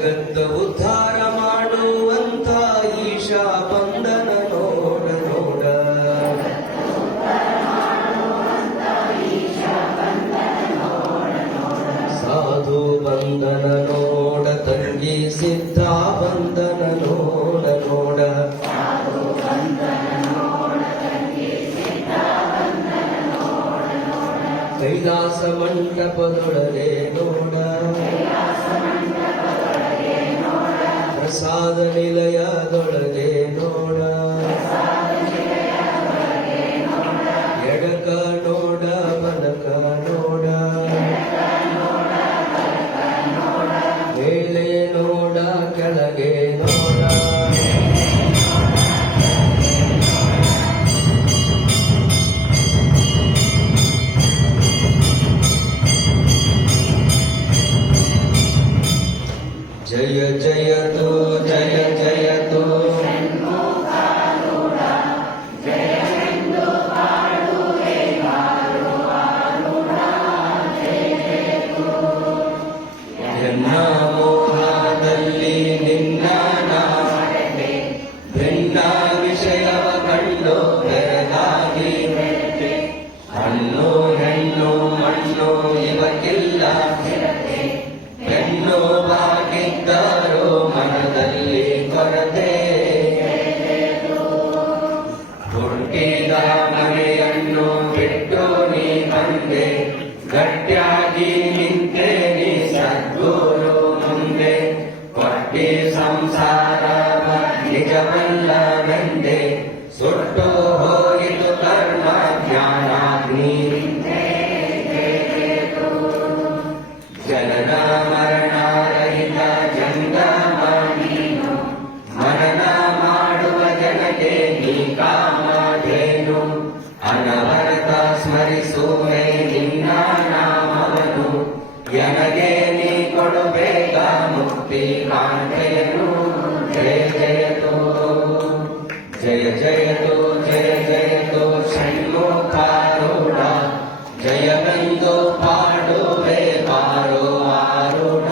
ಜಗತ್ತ ಉದ್ಧಾರ ಮಾಡುವಂತ ಈಶಾ ಬಂದನ ನೋಡ ನೋಡ. ಸಾಧು ಬಂದನ ನೋಡ, ತಂಗಿ ಸಿದ್ಧ ಬಂದನ ನೋಡ ನೋಡ. ಕೈಲಾಸ ಮಂಟಪದೊಳಗೆ ನೋಡ, ಪ್ರಸಾದ ನಿಲಯದೊಳಗೆ ನೋಡ. ಎಡಕ ನೋಡ, ಬಲಕ ನೋಡ, ಮೇಲೆ ನೋಡ, ಕೆಳಗೆ ನೋಡ. ಜಯ ಜಯತು ಜಯ ಜಯತು ಎನ್ನ ಮೋಹದಲ್ಲಿ ನಿನ್ನ ನಾಡೆ, ಭಿನ್ನ ವಿಷಯವ ಕಂಡು ಬೆರಗಾಗಿ. ಹಣ್ಣು ಹೆಣ್ಣು ಮಣ್ಣು ಇವಕ್ಕಿಲ್ಲ, ಹೆಣ್ಣು ಬಾಗಿದ್ದರು ಮನದಲ್ಲಿ ಕೊರತೆ. ಹುಟ್ಟಿದ ಮನೆಯನ್ನು ಬಿಟ್ಟು ನೀ ಬಂದೆ, ಗಟ್ಟಿಯಾಗಿ ನಿಂತೆ ನೀ ಸದ್ಗುರು ಮುಂದೆ. ಕೊಟ್ಟಿ ಸಂಸಾರ ನಿಜವಲ್ಲವೆಂದೆ, ಸುಟ್ಟು ಹೋಗಿತು ಕರ್ಮ ಜ್ಞಾನಾಗ್ನಿ. ಜನನ ಮರಣ ರಹಿತ ಜಂಗಮ ನೀನು, ಮರಣ ಮಾಡುವ ಜನಕ್ಕೆ ನೀ ಕಾಮಧೇನು. ಅನವರತ ಸ್ಮರಿಸುವೆ ನಿನ್ನ ನಾಮವನು, ಎನಗೆ ನೀ ಕೊಡುಬೇಕ ಮುಕ್ತಿ ಕಾಂತೆಯನು. ಜಯ ಜಯತೋ ಜಯ ಜಯತೋ ಜಯ ಜಯತೋ ಷಣ್ಮುಖಾರೂಢ. ಜಯವೆಂದು ಪಾಡುವೆ ಬಾರೋ ಆರೂಢ.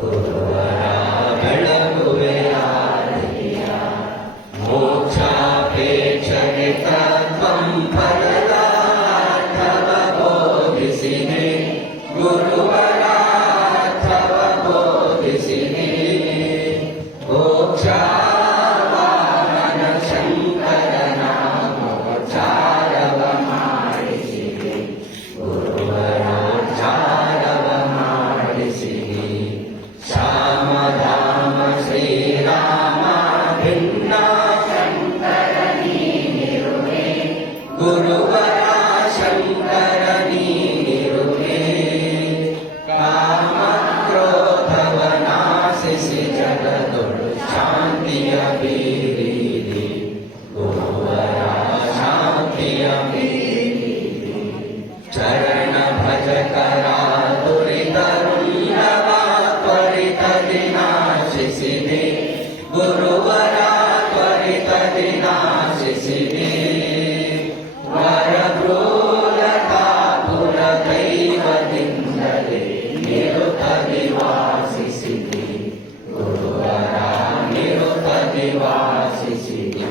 ಗುರು ಬೆಳಗುವೆ ಆರತಿಯ. ಮೋಕ್ಷಾಪೇಕ್ಷೆ ತತ್ವಂ ಫಲದಾರ್ಥವ ಬೋಧಿಸಿದೆ, ಗುರುವರ ಮೋಕ್ಷವಾಮನ ಶಂಕರನ ಮೋಚಾರವ ಮಾಡಿಸಿದೆ, ಗುರುವರೋಚಾರವ ಮಾಡಿಸಿದೆ. ಶ್ಯಾಮಧಾಮ ಶ್ರೀರಾಮ ಭಿನ್ನ ಶಂಕರ ನೀನಿರುವೆ, ಗುರುವರ ಶಂಕರ ನೀನಿರುವೆ. ಕಾಮಕ್ರೋಧವನಾಶಿಸಿ ಜಗದೊಳು ಶಾಂತಿಯ ಬೀರಿರಿ, ಗುರುವರ ಶಾಂತಿಯ ಬೀರಿರಿ. ಚರಣ ಭಜಕರ ದುರಿತರುಲ್ಲವ ತ್ವರಿತದಿ ನಾಶಿಸಿದೆ, ಗುರುವರ ತ್ವರಿತದಿ ನಾಶಿಸಿದೆ. ವರಭ್ರೂಲತಾಪುರ ದೈವದಿಂದಲೇ ನಿರುತದಿ ವಾಸಿಸಿದೆ, ಗುರುವರ ನಿರುತದಿ ವಾಸಿಸಿದೆ.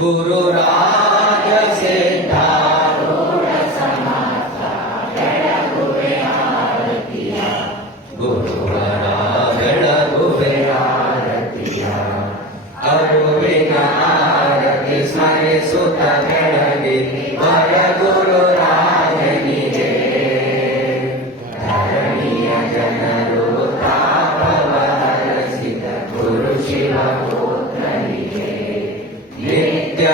ಗುರು ರಾಜ ಸಿದ್ಧಾರೂಢ ಸಮರ್ಥ ಬೆಳಗುವೆ ಆರತಿಯ, ಗುರುವರ ಬೆಳಗುವೆ ಆರತಿಯ. ಅರುವಿನ ಆರತಿ ಸ್ಮರಿಸುತ್ತ ಬೆಳಗಿ ವರ ಗುರು ರಾಜನಿಗೆ. ಧರಣಿಯ ಜನರು ತಾಪವ ಹರಸಿದ ಗುರು ಶಿವಪುತ್ರನಿಗೆ. ನಿತ್ಯ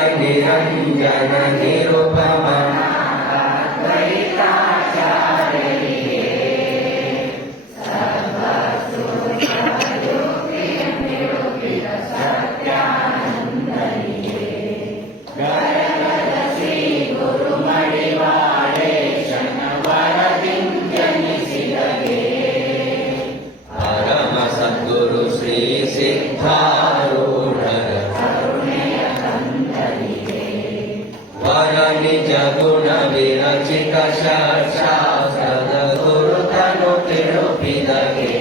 ವಿರಚಿತ ಶಾಸ್ತ್ರದ ಗುರುತನು ತಿರುಪಿದಗೆ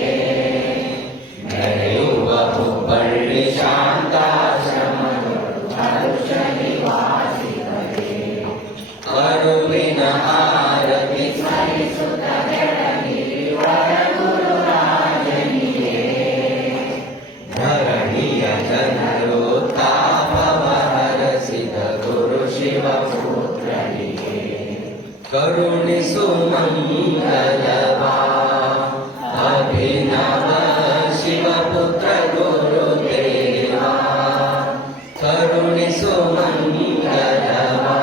ನಡೆಯುವ ಹುಬ್ಬಳ್ಳಿ ಶಾಂತಾಶ್ರಮಗಳು ಹರುಷ ನಿವಾಸಿಗಳೇ ಅರುವಿನ ಆರತಿ ಸ್ಮರಿಸುತ್ತ ಬೆಳಗಿರಿವರ ಗುರುರಾಜನಿಗೆ ಧರಣಿಯ ಜನರು ತಾಪವ ಹರಸಿದ ಗುರು ಶಿವಪುತ್ರನಿಗೆ ಕರುಣಿಸು ಮಂಗಲವಾ ಅಭಿನವ ಶಿವಪುತ್ರ ಗುರುದೇವಾ ಕರುಣಿಸು ಮಂಗಲವಾ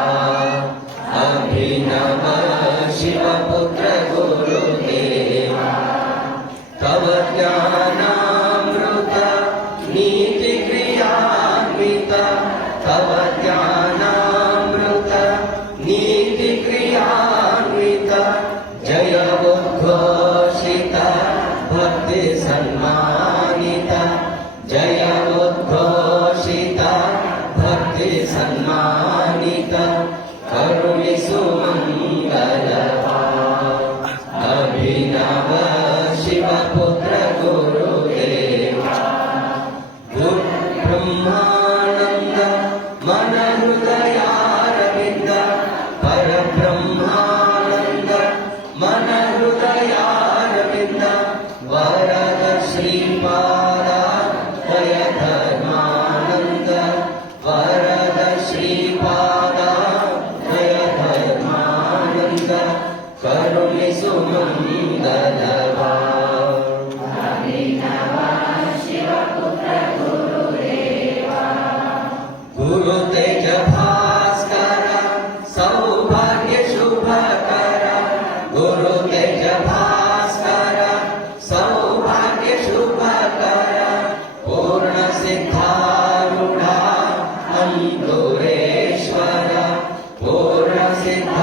ಅಭಿನವ ಶಿವಪುತ್ರ ಗುರುದೇವಾ ತವ ಜ್ಞಾನಾಮೃತ ನೀತಿ ಕ್ರಿಯಾನ್ವಿತ ತವ ಜ್ಞಾನಾಮೃತ ನೀತಿ ಕ್ರಿಯಾನ್ವಿತ ಜಯ ಉದ್ಘೋಷಿತ ಭಕ್ತಿ ಸನ್ಮಾನಿತ ಜಯ ಉದ್ಘೋಷಿತ ಭಕ್ತಿ ಸನ್ಮಾನಿತ ಕರುಣಿಸು ಮಂಗಲವಾ ಅಭಿನವ ಶಿವಪುತ್ರ ಗುರುದೇವಾ ಗುರು ಬ್ರಹ್ಮಾನಂದ ಮನ ಹೃದಯಾರವಿಂದ ಪರಬ್ರಹ್ಮಾನಂದ ಮನ ಹೃದಯಾರವಿಂದ ವರದ ಶ್ರೀಪಾದ ದಯ ಧರ್ಮಾನಂದ ವರದ ಶ್ರೀಪಾದ ದಯ ಧರ್ಮಾನಂದ ಕರುಣಿಸು ಮಂಗಲವಾ ಗುರು ತೇಜ ಭಾಸ್ಕರ ಸೌಭಾಗ್ಯ ಶುಭಕರ ಗುರು ತೇಜ ಭಾಸ್ಕರ ಸೌಭಾಗ್ಯ ಶುಭಕರ ಪೂರ್ಣ ಸಿದ್ಧಾರೂಢ ಅಂಧುರೇಶ್ವರ ಪೂರ್ಣ ಸಿದ್ಧ